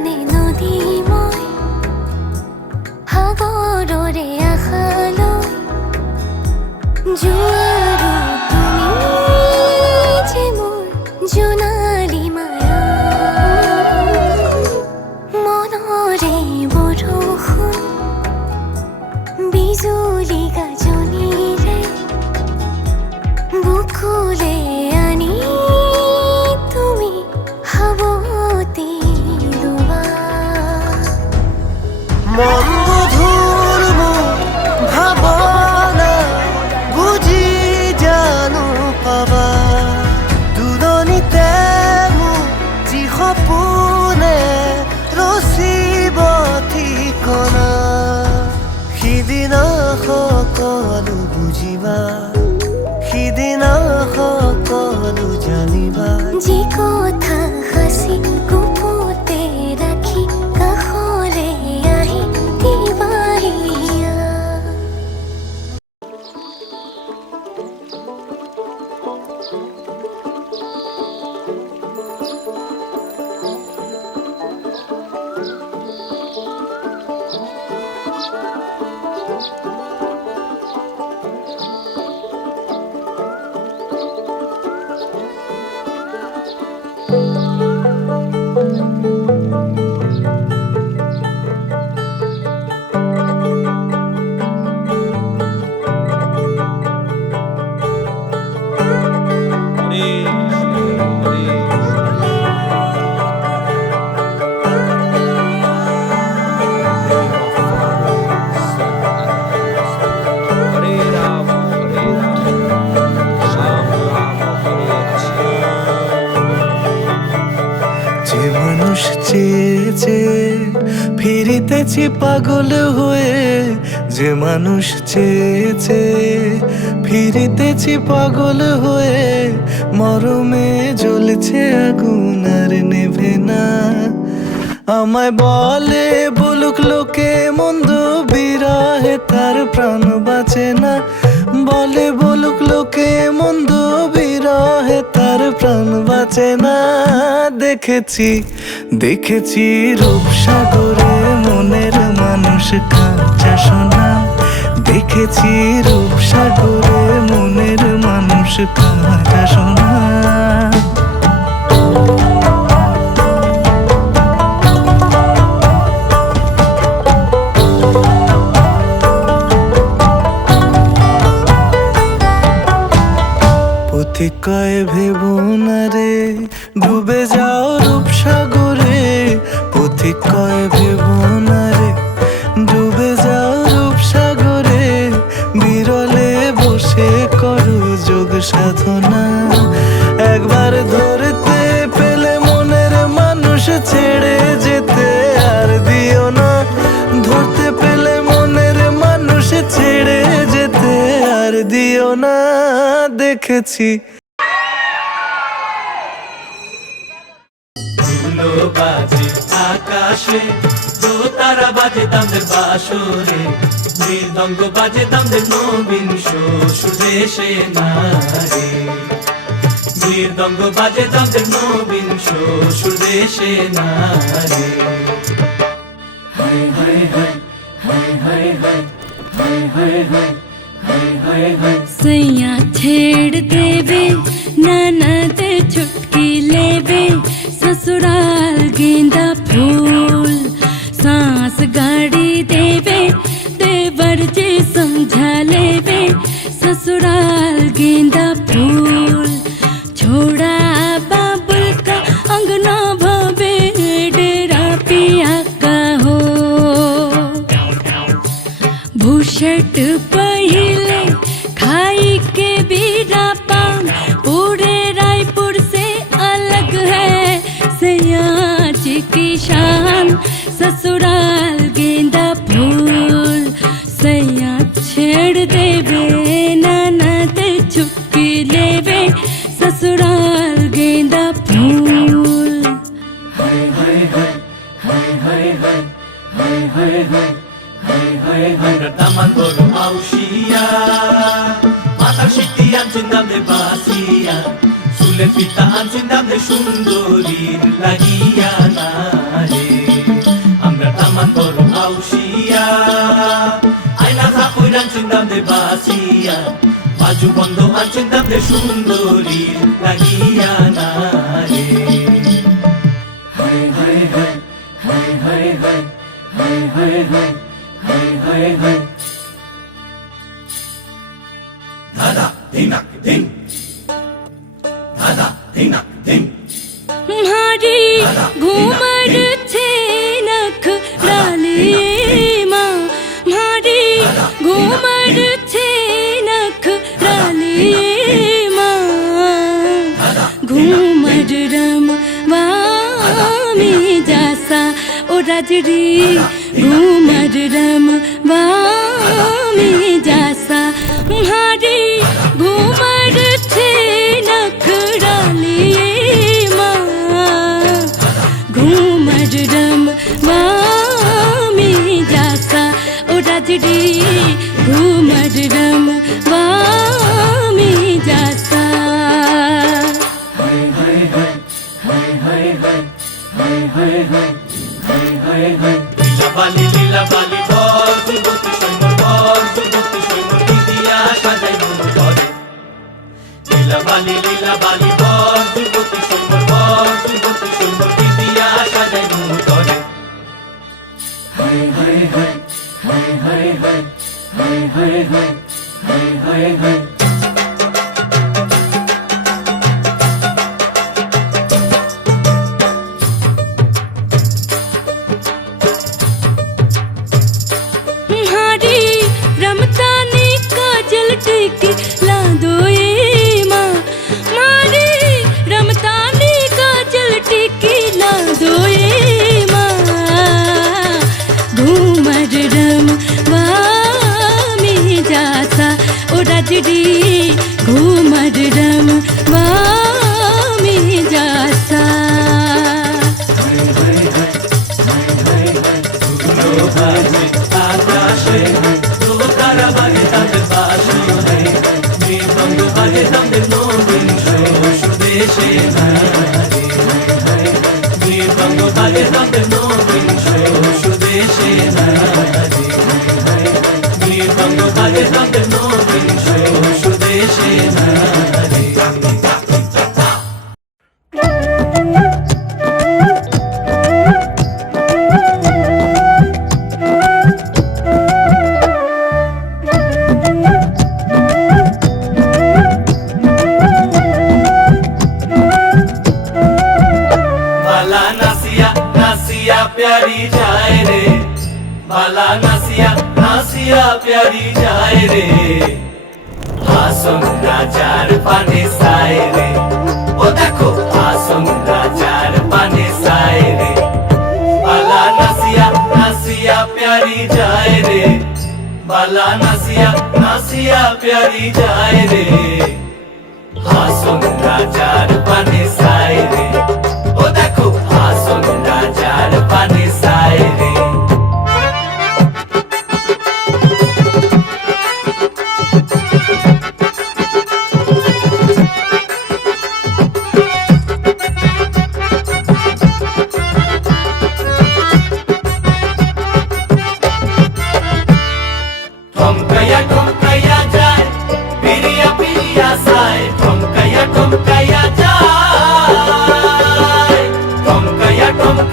জানে নদীময় সাগৰৰে আশালৈ জোৱাৰো তুমি যে মোৰ জোনালী মায়া মনৰে বৰষুণ বিজুলী গাজনিৰে বুকুলে আনি তুমি হাবতে লোৱা মন বধুৰ ভাৱনা বুজি জানো পাবা দূৰণিতে মোক যি সপোনে ৰচিব ঠিকনা সিদিনা সকলো বুজিবা সিদিনা সকলো জানিবা যি কথা সাঁচি গুপুতে ৰাখি কাষলে আহি দিবাহিয়া যে মানুষ চেয়েছে ফিরিতেছি পাগল হয়ে যে মানুষ চেয়েছে ফিরিতেছি পাগল হয়ে মরমে জ্বলছে আগুন আর নেভে না আমায় বলে বলুক লোকে মন্দ বিরহে তার প্রাণ বাঁচে না বলে বলুক লোকে মন্দ বিরহে তার প্রাণ বাঁচে না দেখেছি দেখেছি রূপসাগরে মনের মানুষ কাঁচা সোনা দেখেছি রূপসাগরে মনের মানুষ কাঁচা সোনা পথিক কয় ভেবো না রে ডুবে যাও রূপসাগরে পথিক কয় ভেবো না রে ডুবে যাও রূপসাগরে বিরলে বসে করো যোগ সাধনা একবার ধরতে পেলে মনের মানুষ ছেড়ে যেতে আর দিও না ধরতে পেলে মনের মানুষ ছেড়ে যেতে আর দিও না দেখেছি বাজে আকাশে দোতারা বাজে তাদের বাসরে মৃদঙ্গ বাজে তাদের নবীন শ্বশুর দেশে নারে মৃদঙ্গ বাজে তাদের নবীন শ্বশুর দেশে নারে হায় হায় হায় হায় হায় হায় হায় হায় হায় सैया छेड़ देवे ननद छुटकी लेवे ससुराल गेंदा फूल सांस गाड़ी देवे देवर जे समझा लेवे ससुराल गेंदा फूल छोड़ा बाबुल का अंगना भवे डेरा पिया का हो भूषट पहिले खाई के बीरा पान पूरे रायपुर से अलग है सयाज की शान ससुराल गेंदा फूल सैया छेड़ देवे ननद छुपकी लेवे ससुराल गेंदा फूल हाय हाय हाय हाय हाय हाय हाय हाय हाय हाय हाय हाय रतामान बोलो माउशिया माता शिटी आनছেন দামে বাসিয়া সুলের পিতা আনছেন দামে সুন্দরীর লাগিয়া না রে বাসিয়া বাজু বন্ধ আছেন দামে সুন্দরী লাগিয়া না রে হায় হায় হায় হায় হায় হায় হায় হায় হায় হায় হায় হায় দাদা দিনাক দিন দাদা দিনাক দিন मारी घूमर छे नख डाले माँ मारी घूमर छे नख डाले माँ घूमर रम वामी जासा ओ राजरी घूमर रम वामी जासा मारी घूमर छे नख डाले घूमर रम वामी जासा ओ राजडी घूमर रम वामी जासा हाय हाय हाय हाय हाय हाय हाय हाय हाय हाय हाय हाय লীলা বালি বল যুবতী সৈন্য বল যুবতী সৈন্য দিদিয়া সাজাই মন ধরে লীলা বালি বল যুবতী সৈন্য বল যুবতী সৈন্য দিদিয়া সাজাই মন ধরে হায় হায় হায় হায় হায় হায় হায় হায় হায় হায় হায় হায় मारी रमतानी काजल टिकी ला दो ए माँ मारी रमतानी काजल टिकी ला दो ए माँ घूमर रम वामी जासा ओ राजडी घूमर रम वामी जासा আকাশে তো তারা বাজে তাদের বাসি মৃদঙ্গ বাজে তাদের নবীন স্বদেশে মৃদঙ্গ বাজে তাদের নবীন স্বদেশে মৃদঙ্গ বাজে তাদের নবীন স্বদেশে प्यारी जाए रे बाला नासिया प्यारी जाए रे हासुन राजार पाने साए रे ओ देखो हासुन राजार पाने साए रे बाला नासिया प्यारी जाए रे बाला नासिया प्यारी जाए रे हासुन राजार पाने साए रे ओ देखो हासुन राजार पाने साए रे ठमकाया जाए पिरिया साए ठमकाया जाए ठमकाया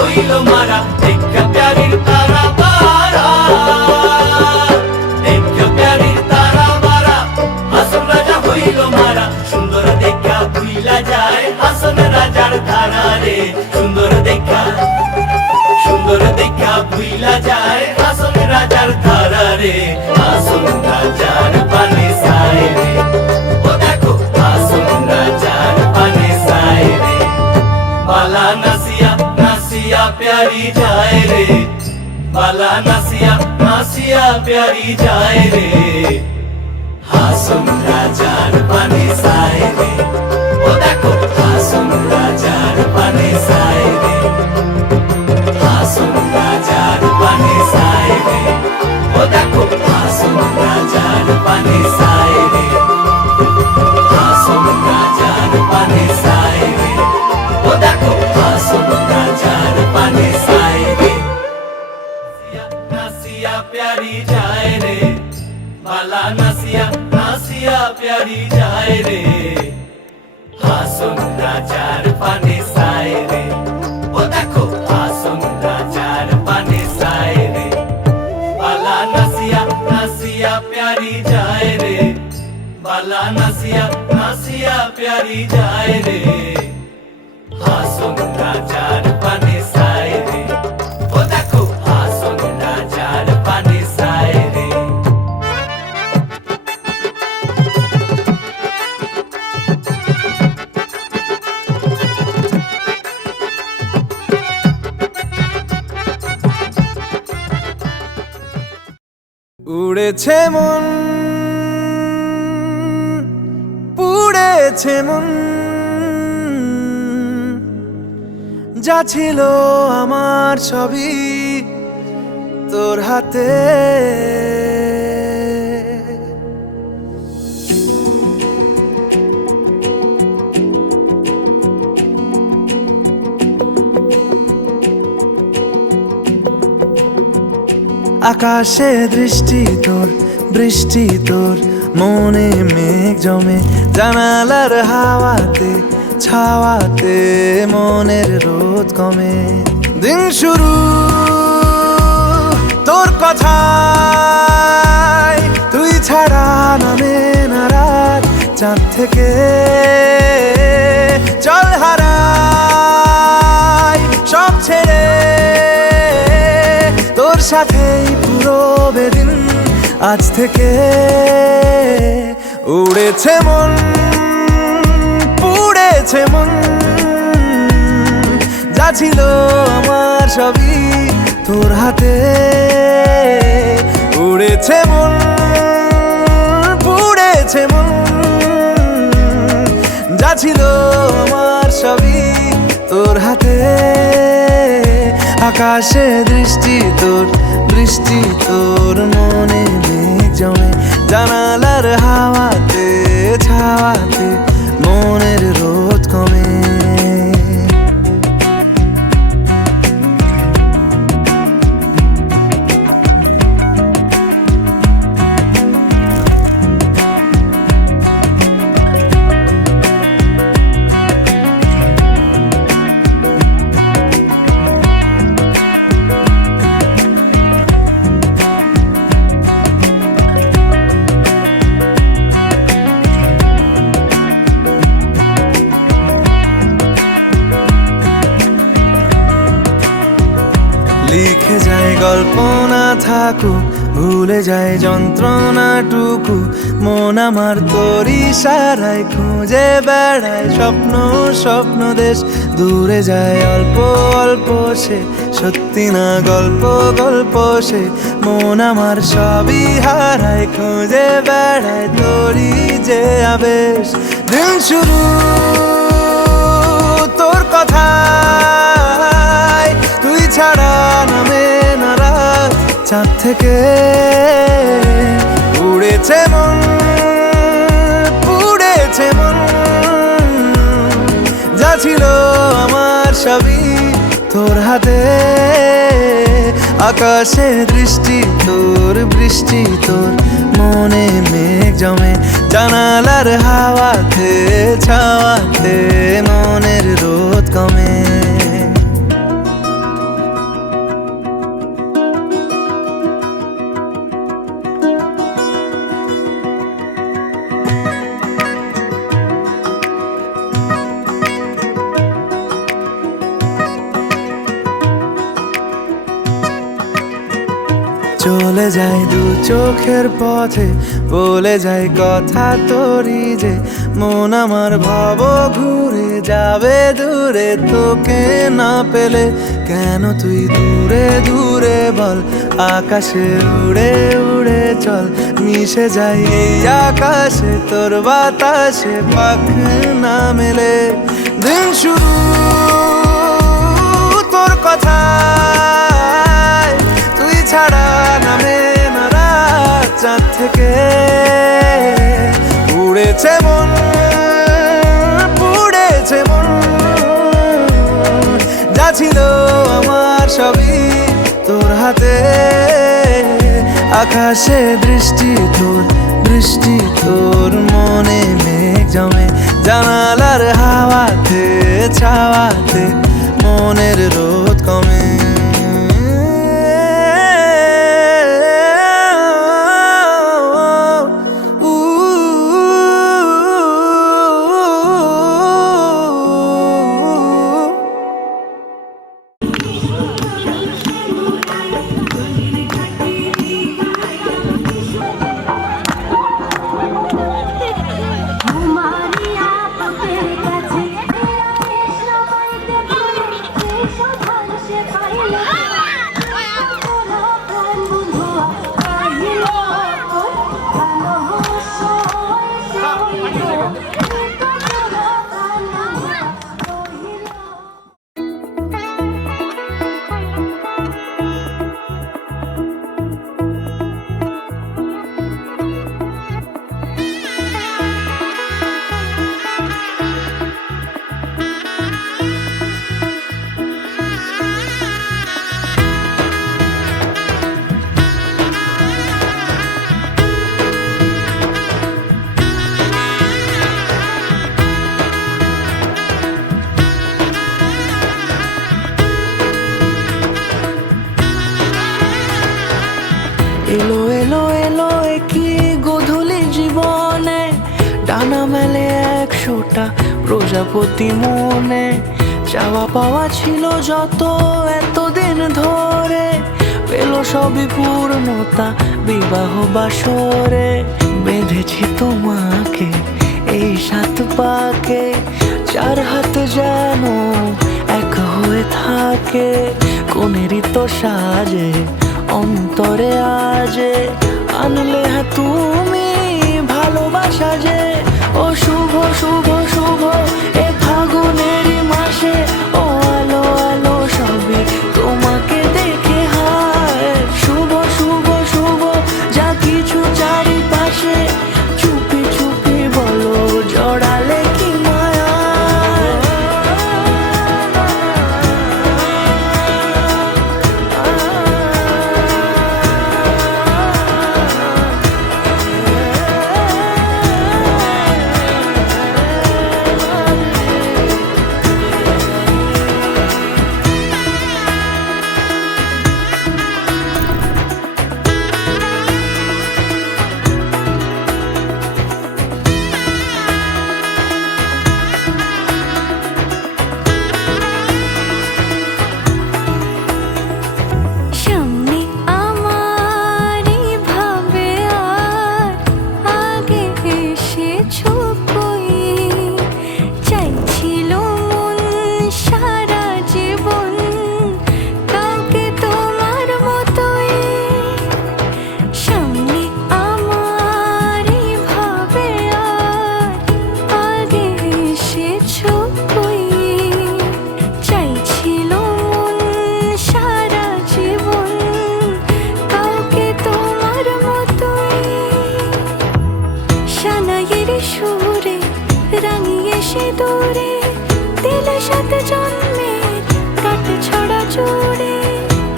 হইল মারা দেখা প্যারির তারা বারা দেখা প্যারির তারা বারা হাসন রাজা হইল মারা সুন্দর দেখা ভুইলা যায় হাসন রাজার ধারা রে সুন্দর দেখা ভুইলা যায় হাসন রাজার ধারা রে হাসন রাজার পানে সায় রে ও দেখো হাসন রাজার পানে সায় রে বালা নাসিয়া নাসিয়া প্যারি যায় রে বালা নাসিয়া নাসিয়া প্যারি যায় রে হাসন রাজার পানে সায় রে ও দেখো হাসন রাজার পানে সায় রে হাসন রাজার পানে সায় রে ও দেখো হাসন রাজার পানে সায় রে হাসন রাজার পানে সায় রে ও দেখো হাসন রাজার পানে সায় রে নাসিয়া প্যারি যায় রে বালা নাসিয়া নাসিয়া প্যারি যায় রে হাসন রাজার পানে সায় রে ও দেখো হাসন রাজার পানে সায় রে বালা নাসিয়া নাসিয়া প্যারি যায় রে বালা নাসিয়া নাসিয়া প্যারি যায় রে হাসন রাজার পানে সায় রে ও দেখো হাসন রাজার পানে সায় রে উড়েছে মন পুড়েছে মন যা ছিল আমার সবই তোর হাতে আকাশে দৃষ্টি তোর বৃষ্টি তোর মনে মেঘ জমে জানালার হাওয়াতে ছাওয়াতে মনের রোদ কমে দিন শুরু তোর কথায় তুই ছাড়া নামে না রাত চাঁদ থেকে চল হারাই সব ছেড়ে তোর সাথেই পুরো বেদিন আজ থেকে উড়েছে মন পুড়েছে মন যা ছিল আমার সবই তোর হাতে উড়েছে মন পুড়েছে মন যা ছিল আমার সবই তোর হাতে আকাশে দৃষ্টি তোর বৃষ্টি তোর মনে মেঘ জমে জানালার হাওয়াতে ছাওয়াতে মনের রোদ কমে লিখে যায় গল্প না থাকুক ভুলে যায় যন্ত্রণাটুকু মন আমার তোর ইশারায় খুঁজে বেড়ায় স্বপ্ন স্বপ্ন দেশ দূরে যায় অল্প অল্প সে সত্যি না গল্প গল্প সে মন আমার সবই হারায় খুঁজে বেড়ায় তোরই যে আবেশ দিন শুরু তোর কথায় তুই ছাড়া নামে না রাত চাঁদ থেকে উড়েছে মন পুড়েছে মন যা ছিল আমার সবই তোর হাতে আকাশে দৃষ্টি তোর বৃষ্টি তোর মনে মেঘ জমে জানালার হাওয়াতে ছাওয়াতে মনের রোদ কমে চলে যায় দু চোখের পথে, বলে যায় কথা তোরই যে মন আমার ভাব ঘুরে যাবে দূরে তোকে না পেলে। কেন তুই দূরে দূরে বল, আকাশে উড়ে উড়ে চল, মিশে যাই এই আকাশে তোর বাতাসে পাখ না মেলে। দিন শুরু তোর কথায়, তুই ছাড়া নামে না রাত চাঁদ থেকে। উড়েছে মন পুড়েছে মন, যা ছিল আমার সবই তোর হাতে। আকাশে দৃষ্টি তোর, বৃষ্টি তোর, মনে মেঘ জমে জানালার হাওয়াতে ছাওয়াতে, মনের রোদ কমে। এলো এলো এলো কি গোধূলি জীবনে, ডানা মেলে 100টা প্রজাপতি মনে। চাওয়া পাওয়া ছিল যত এতদিন ধরে, পেল সবই পূর্ণতা বিবাহ বাসরে। বেঁধেছি তোমাকে এই 7 পাকে, 4 হাত যেন এক হয়ে থাকে। কোনেরই তো সাজে অন্তরে আজে, আনলে হ্যাঁ তুমি ভালোবাসা যে। ও শুভ শুভ শুভ এ ফাগুনেরই মাসে, ও আলো আলো সবই তোমাকে দেখে হায়। শুভ শুভ শুভ যা কিছু চারিপাশে, চুপি চুপি বলো জড়ালে কি মায়া।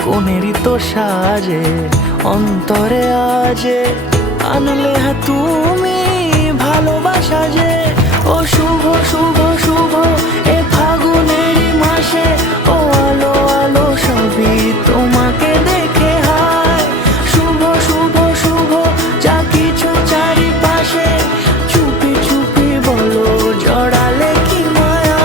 কোনেরই তো সাজে অন্তরে আজে, আনলে হ্যাঁ তুমি ভালোবাসা যে। ও শুভ শুভ শুভ এ ফাগুনেরই মাসে, ও আলো আলো সবই তোমাকে দেখে হায়। শুভ শুভ শুভ যা কিছু চারিপাশে, চুপি চুপি বলো জড়ালে কি মায়া।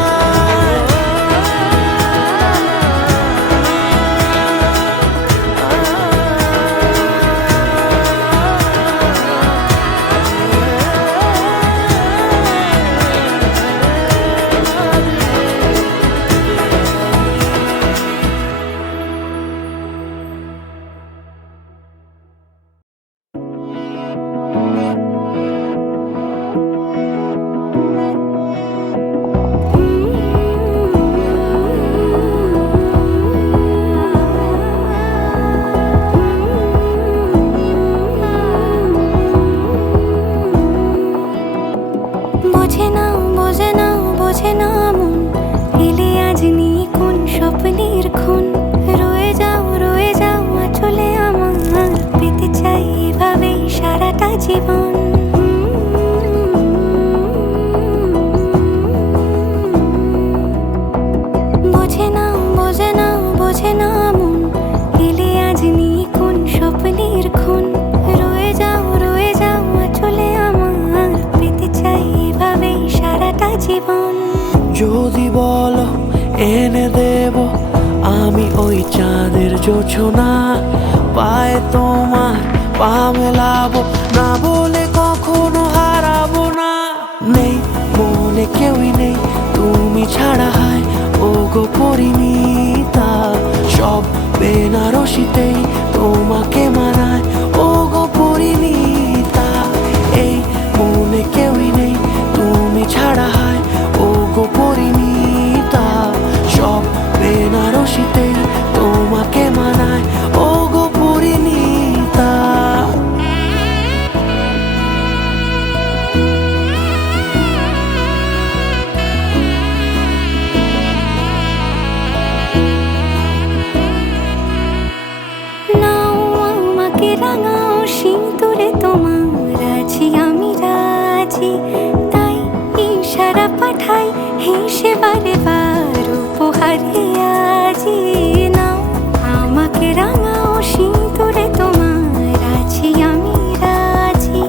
জোছনা পায়ে তোমার পা মেলাবো না বলে কখনো হারাবো না। নেই মনে কেউই নেই তুমি ছাড়া, হায় ও গো পরিণীতা। সব বেনারসিতেই তোমাকে মানায় ও গো পরিণীতা। এই মনে কেউই নেই তুমি ছাড়া, হায় ও গো পরিণীতা। সব বেনারসিতেই তোমাকে মানায় ও গো পরিণীতা। নাও আমাকে রাঙাও সিঁদুরে তোমার আছি আমি রাজি, তাই ইশারা পাঠাই হেসে বারে বার উপহারে আজি। নাও আমাকে রাঙাও সিঁদুরে তোমার আছি আমি রাজি,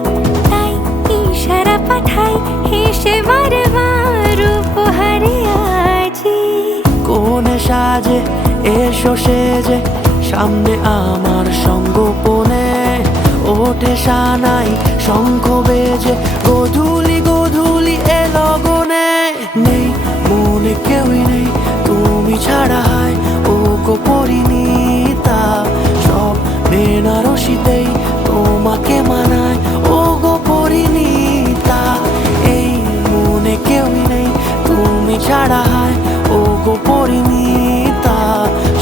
তাই ইশারা পাঠাই হেসে বারে বার উপহারে আজি। কোনে সাজে এসো সেজে সামনে আমার সঙ্গোপনে, ওঠে সানাই শঙ্খ বেজে গোধূলি গোধূলি এ লগনে। নেই মনে কেউই নেই তুমি ছাড়া, হায় ও গো পরিণীতা। সব বেনারসিতেই তোমাকে মানায় ও গো পরিণীতা। এই মনে কেউই নেই তুমি ছাড়া, হায় ও গো পরিণীতা।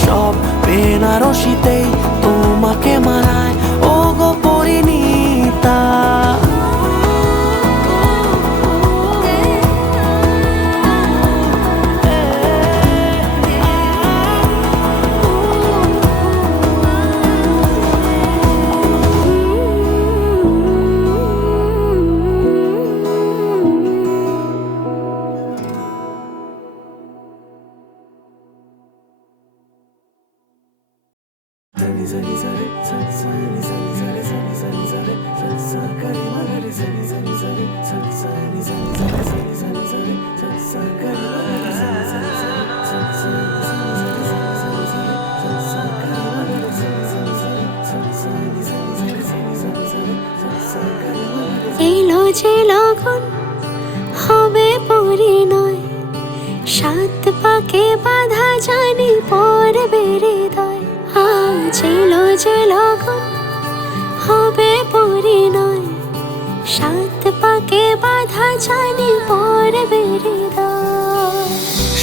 সব বেনারসিতেই তোমাকে মানায় ও গো পরিণীতা। এলো যে লগন হবে পরিণয়, সাত পাকে বাধা জানি পড়বে হৃদয়। আজ এলো যে লগন হবে পরিণয়, সাত পাকে বাধা জানি পড়বে হৃদয়।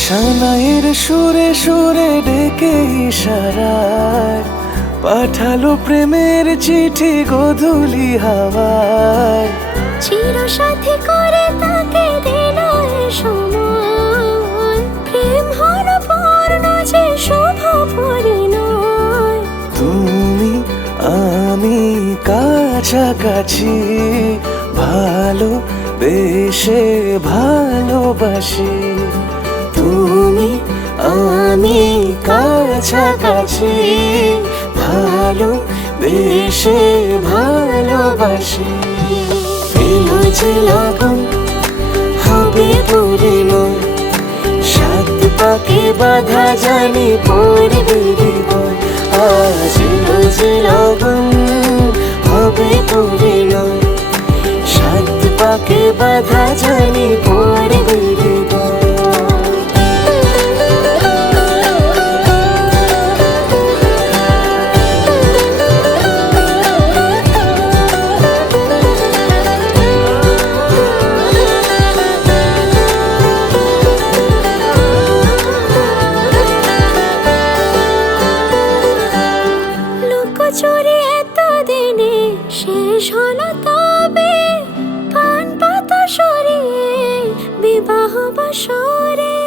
সানাইয়ের সুরে সুরে ডেকে ইশারায় পাঠালো প্রেমের চিঠি গোধূলি হাওয়ায়। চির সাথী করে তাকে দিল এ সময়, প্রেম হলো পূর্ণ যে শুভ পরিণয়। তুমি আমি কাছাকাছি, ভালো বেশে ভালোবাসি। তুমি আমি কাছাকাছি, ভালো বেশে ভালোবাসি। এলো যে লগন হবে পরিণয়, সাত পাকে বাধা জানি পড়বে হৃদয়। আজ এলো যে লগন হবে পরিণয়, সাত পাকে বাধা জানি পড়বে হৃদয়। লুকোচুরি এতদিনে শেষ হলো তবে, পান পাতা সরিয়ে বিবাহ বাসরে।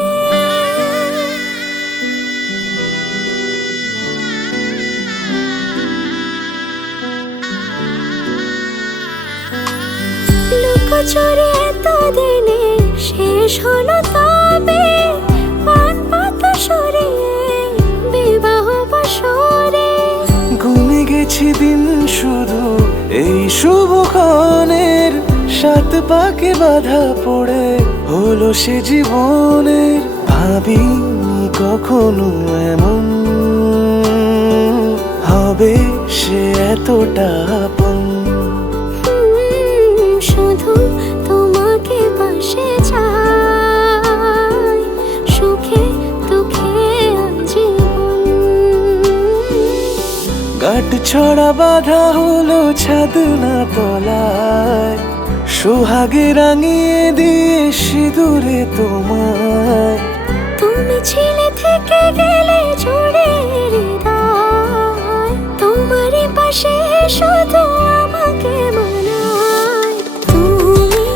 লুকোচুরি এতদিনে শেষ হলো তবে, পান পাতা সরিয়ে বিবাহ বাসরে। গুনে গেছি দিন শুধু এই শুভক্ষণের, সাত পাকে বাধা পড়ে হলো সে জীবনের। ভাবিনি কখনো এমন হবে সে এতটা আপন। শুধু তোমাকে পাশে চাই, সুখে দুঃখে আজীবন। গাঁট ছড়া বাঁধা হলো ছাদ না তলায়, সোহাগে রাঙিয়ে দিয়ে সিঁদুরে তোমায়। তুমি ছিলে থেকে গেলে জুড়ে হৃদয়, তোমারই পাশে শুধু আমাকে মানায়। তুমি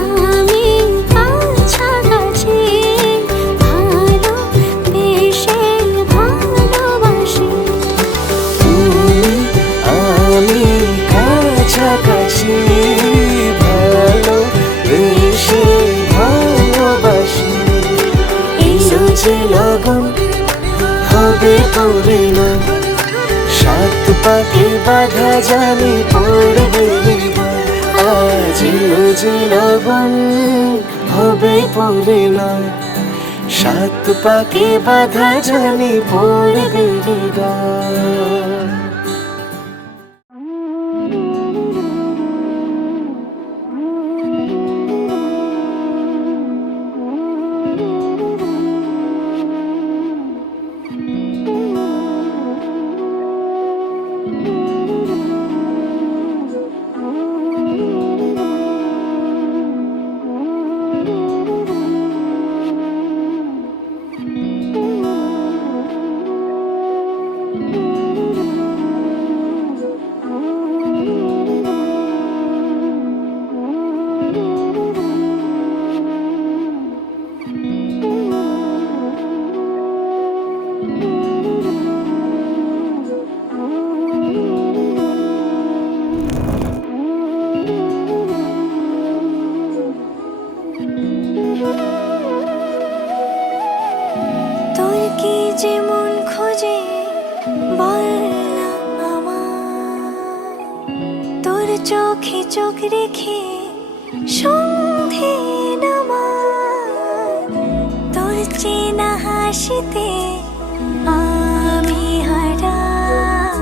আমি কাছাকাছি, ভালোবেসে ভালোবাসি। তুমি আমি কাছাকাছি, ভালোবেসে ভালোবাসি। এলো যে লগন হবে পরিণয়, সাত পাকে বাধা জানি পড়বে হৃদয়। আজ এলো যে লগন হবে পরিণয়, সাত পাকে বাধা জানি পড়বে হৃদয়। তোর কি যেমন খোঁজে বল না আমায়, তোর চোখে চোখ রেখে সন্ধে নামায়। তোর চেনা হাসিতে আমি হারাই,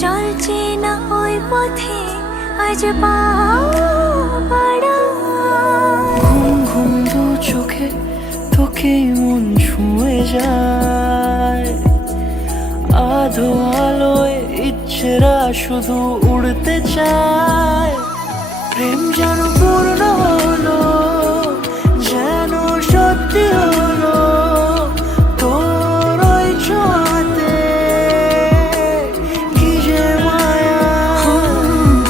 চল চেনা ওই পথে আজ পা বাড়াই। ঘুম ঘুম দু চোখে তোকে মন ছুঁয়ে যায়, আধো আলোয় ইচ্ছেরা শুধু উড়তে চায়। প্রেম যেন পূর্ণ হলো, যেন সত্যি হলো তোর ওই ছোঁয়াতে, কি যে মায়া।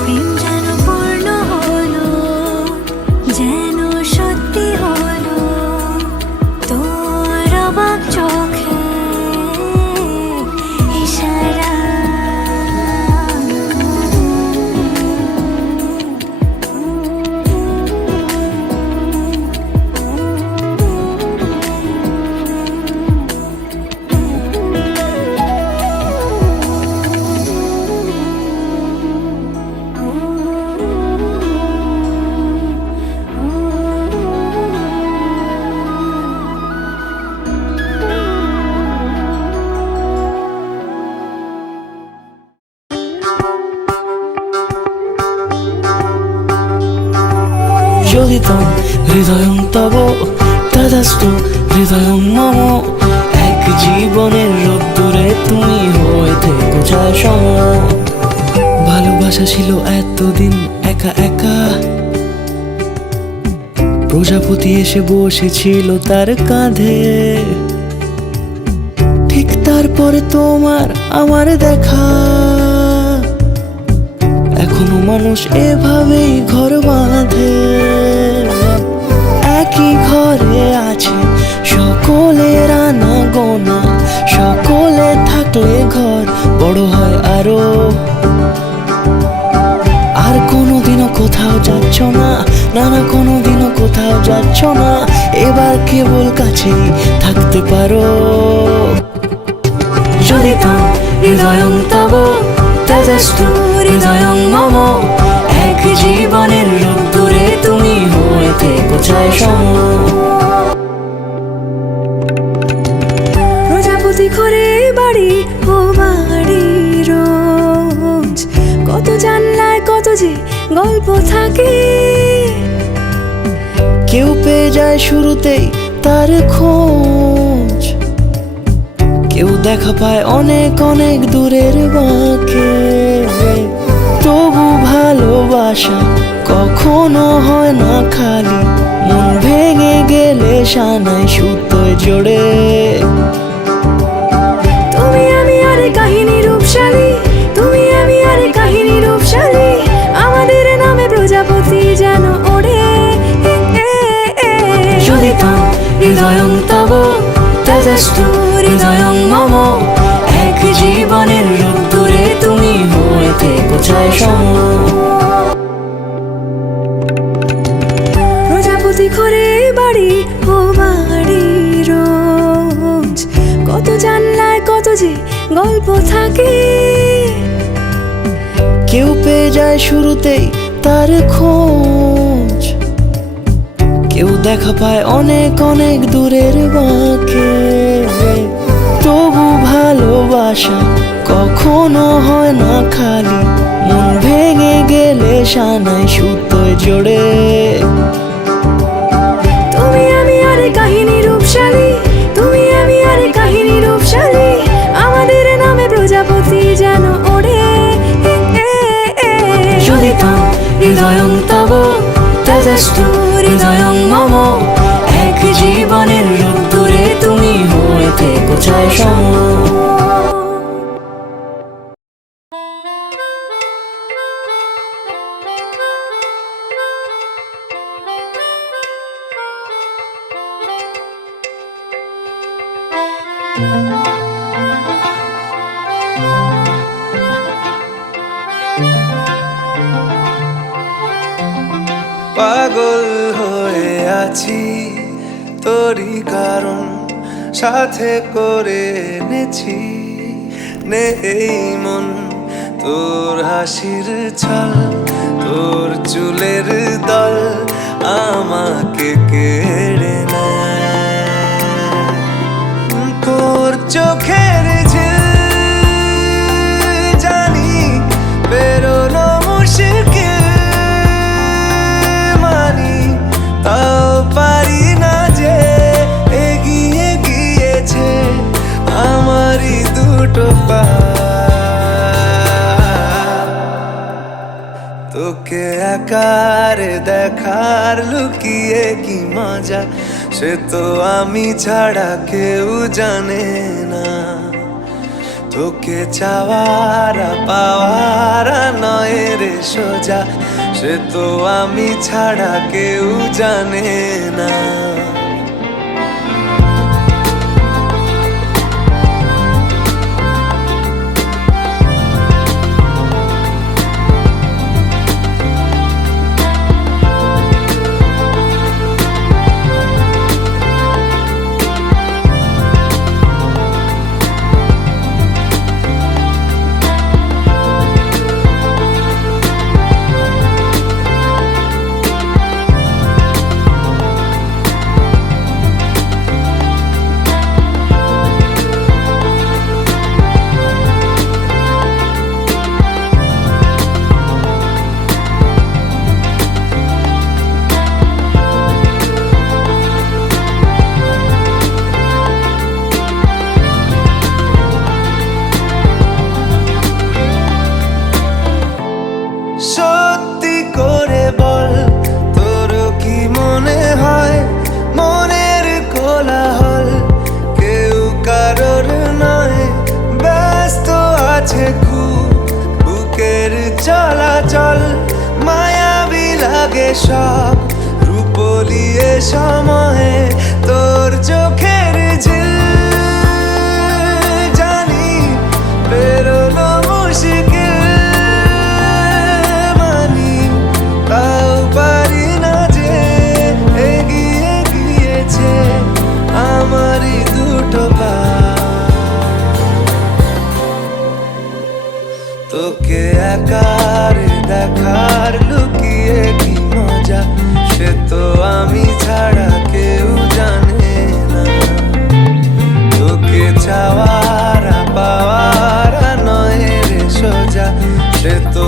প্রেম যেন পূর্ণ হলো, যেন সত্যি হলো তোর অবাক চোখে ইশারা। জ্বলিতং হৃদয়ং তব তদাস্তু হৃদয়ং মম। এক জীবনের রোদ্দুরে তুমি হয়ে থেকো যায় সম। ভালোবাসা ছিল এতদিন একা একা, প্রজাপতি এসে বসেছিল তার কাঁধে। ঠিক তারপরে তোমার আমার দেখা, এখনো মানুষ এভাবেই ঘর বাঁধে। একই ঘরে আছে সকলের আনা গোনা, সকলে থাকলে ঘর বড় হয় আরো। আর কোনোদিনও কোথাও যাচ্ছ না, না না কোনোদিনও কোথাও যাচ্ছ না, এবার কেবল কাছেই থাকতে পারো। যদি তো হৃদয়ং তব তদাস্তু হৃদয়ং মম। এক জীবনের রোদ্দুরে তুমি হয়ে থেকো যায় সম। প্রজাপতি ঘরে বাড়ি ও বাড়ি, কত জানলায় কত যে গল্প থাকে, কেউ পেয়ে যায় শুরুতেই তার খোঁজ, কেউ দেখা পায় অনেক অনেক দূরের বাঁকে। তবু ভালোবাসা কখনো হয় না খালি, মন ভেঙে গেলে সানাই সুতোয় জোড়ে। তুমি আমি আরে কাহিনী রূপশালী, তুমি আমি আরে কাহিনী রূপশালী, আমাদের নামে প্রজাপতি যেন ওড়ে। যদি তাম হৃদয়ং তব তেজস্তু হৃদয়ং মম, এক জীবনের রোদ্দুরে তুমি হয়ে থেকো ছায় সম। প্রজাপতি ঘরে বাড়ি ও বাড়ি রোজ, কত জানলায় কত যে গল্প থাকে, কেউ পেয়ে যায় শুরুতেই তার খোঁজ, কেউ দেখা পায় অনেক অনেক দূরের বাঁকে। তবু ভালোবাসা কখনো হয় না খালি, মন ভেঙে গেলে সানাই সুতোয় জোড়ে। তুমি আমি আরে কাহিনী রূপশালী, তুমি আমি আরে কাহিনী রূপশালী, আমাদের নামে প্রজাপতি যেন ওড়ে। যদি তাম হৃদয়ং তব তেজস্তু হৃদয়ং মম, এক জীবনের রোদ্দুরে তুমি হয়ে থেকো ছায় সম। পাগল হয়ে আছি তোরই কারণ, সাথে করে এনেছি নেই মন তোর হাসির ছল, তোর চুলের দল আমাকে কেড়ে নেয়। তোর চোখের ঝিল জানি বেরোনো মুশকিল, মানি তাও পারি না যে এগিয়ে গিয়েছে আমারই দুটো পা। তোকে একার দেখার লুকিয়ে কি মজা, সে তো আমি ছাড়া কেউ জানে না। তোকে চাওয়ারা পাওয়ারা নয় রে সোজা, সে তো আমি ছাড়া কেউ জানে না। সত্যি করে বল, তোর কি মনে হয় মনের কোলাহল কেউ কারোর নয়, ব্যস্ত আছে খুব বুকের চলাচল, মায়াবী লাগে সব রূপলিয়ে সময়ে তোর চোখের ঝিল জানি বেরোনো মুশকিল, মানি তাও পারি না যে এগিয়ে গিয়েছে আমারই দুটো পা। তোকে একার দেখার লুকিয়ে কি মজা, সে তো আমি ছাড়া কেউ জানে না। তোকে চাওয়ারা পাওয়ারা নয় রে সোজা, সে তো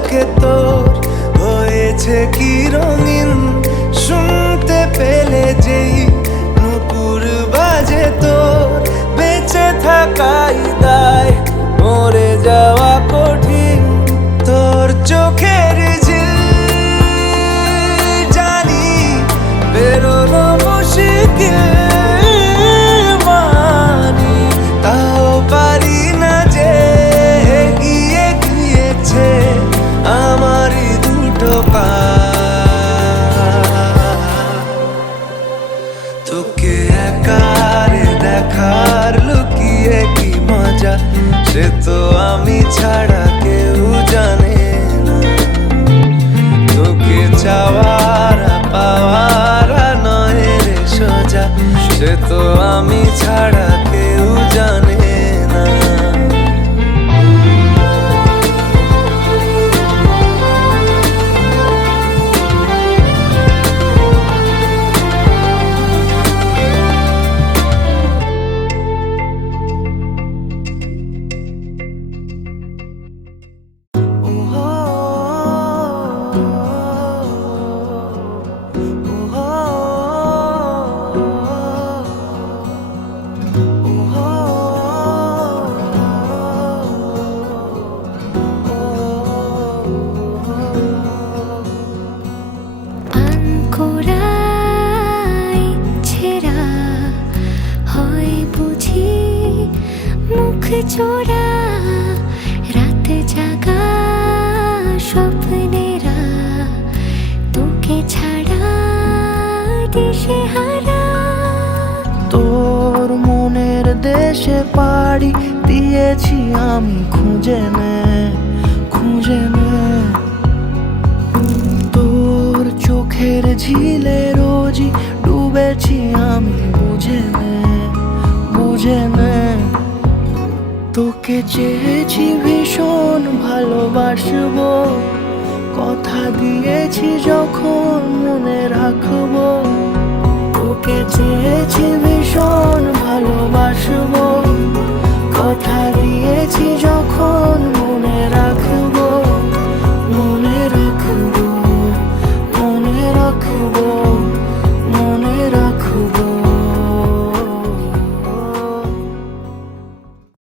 চোখে তোর হয়েছে কি রঙিন, শুনতে পেলে যেই নুপুর বাজে তোর, বেঁচে থাকাই দায় মরে যাওয়া কঠিন। তোর চোখের ঝিল জানি বেরোনো মুশকিল, মানি তাও পারি না যে এগিয়ে গিয়েছে আমারই দুটো পা। তোকে একারে দেখার লুকিয়ে কি মজা, সে তো আমি ছাড়া কেউ জানে না। তোকে চাওয়ারা পাওয়ারা নয় রে সোজা, সে তো আমি ছাড়া কেউ জানে না। আনকোড়াই ছেঁড়া হয় বুঝি মুখ চোরা, রাত জাগা স্বপ্নেরা তোকে ছাড়া দিশেহারা। তোর মনের দেশে পাড়ি দিয়েছি আমি, খুঁজে নে খুঁজে নে। তোর চোখের ঝিলে রোজই ডুবেছি আমি, বুঝে নে বুঝে নে। তোকে চেয়েছি ভীষণ ভালোবাসবো, কথা দিয়েছি যখন মনে রাখবো। তোকে চেয়েছি